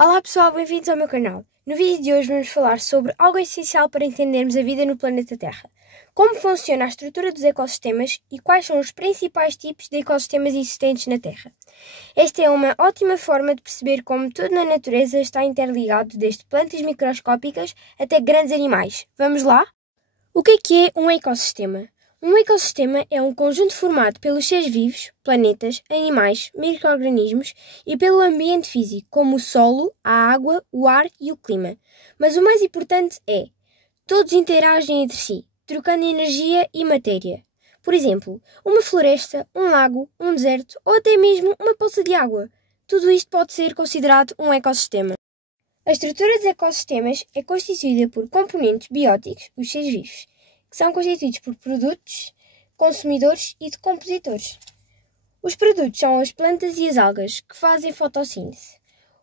Olá pessoal, bem-vindos ao meu canal. No vídeo de hoje vamos falar sobre algo essencial para entendermos a vida no planeta Terra. Como funciona a estrutura dos ecossistemas e quais são os principais tipos de ecossistemas existentes na Terra. Esta é uma ótima forma de perceber como tudo na natureza está interligado, desde plantas microscópicas até grandes animais. Vamos lá? O que é um ecossistema? Um ecossistema é um conjunto formado pelos seres vivos, planetas, animais, micro-organismos e pelo ambiente físico, como o solo, a água, o ar e o clima. Mas o mais importante é, todos interagem entre si, trocando energia e matéria. Por exemplo, uma floresta, um lago, um deserto ou até mesmo uma poça de água. Tudo isto pode ser considerado um ecossistema. A estrutura dos ecossistemas é constituída por componentes bióticos, os seres vivos, que são constituídos por produtos, consumidores e decompositores. Os produtos são as plantas e as algas, que fazem fotossíntese.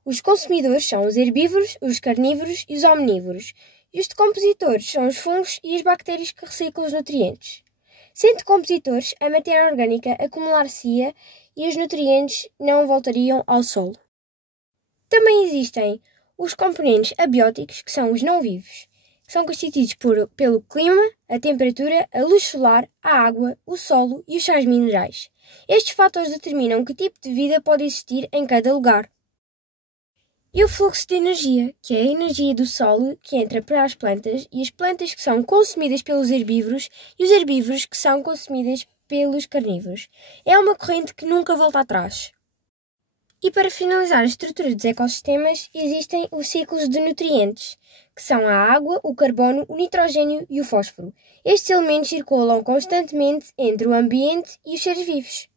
Os consumidores são os herbívoros, os carnívoros e os omnívoros. E os decompositores são os fungos e as bactérias que reciclam os nutrientes. Sem decompositores, a matéria orgânica acumular-se-ia e os nutrientes não voltariam ao solo. Também existem os componentes abióticos, que são os não-vivos, que são constituídos pelo clima, a temperatura, a luz solar, a água, o solo e os sais minerais. Estes fatores determinam que tipo de vida pode existir em cada lugar. E o fluxo de energia, que é a energia do solo que entra para as plantas e as plantas que são consumidas pelos herbívoros e os herbívoros que são consumidas pelos carnívoros. É uma corrente que nunca volta atrás. E para finalizar a estrutura dos ecossistemas, existem os ciclos de nutrientes, que são a água, o carbono, o nitrogênio e o fósforo. Estes elementos circulam constantemente entre o ambiente e os seres vivos.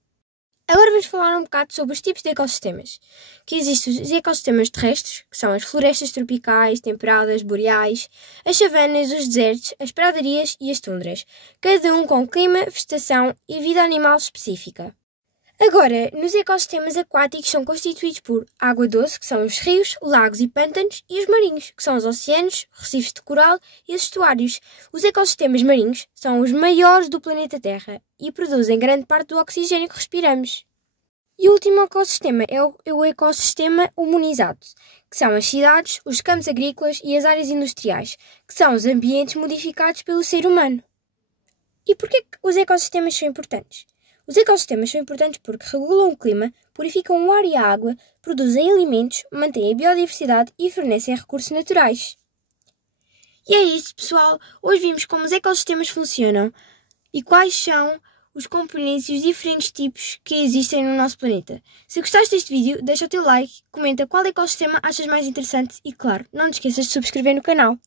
Agora vamos falar um bocado sobre os tipos de ecossistemas. Que existem os ecossistemas terrestres, que são as florestas tropicais, temperadas, boreais, as savanas, os desertos, as pradarias e as tundras, cada um com clima, vegetação e vida animal específica. Agora, nos ecossistemas aquáticos são constituídos por água doce, que são os rios, lagos e pântanos, e os marinhos, que são os oceanos, recifes de coral e os estuários. Os ecossistemas marinhos são os maiores do planeta Terra e produzem grande parte do oxigênio que respiramos. E o último ecossistema é o ecossistema humanizado, que são as cidades, os campos agrícolas e as áreas industriais, que são os ambientes modificados pelo ser humano. E porquê que os ecossistemas são importantes? Os ecossistemas são importantes porque regulam o clima, purificam o ar e a água, produzem alimentos, mantêm a biodiversidade e fornecem recursos naturais. E é isto, pessoal. Hoje vimos como os ecossistemas funcionam e quais são os componentes e os diferentes tipos que existem no nosso planeta. Se gostaste deste vídeo, deixa o teu like, comenta qual ecossistema achas mais interessante e, claro, não te esqueças de subscrever no canal.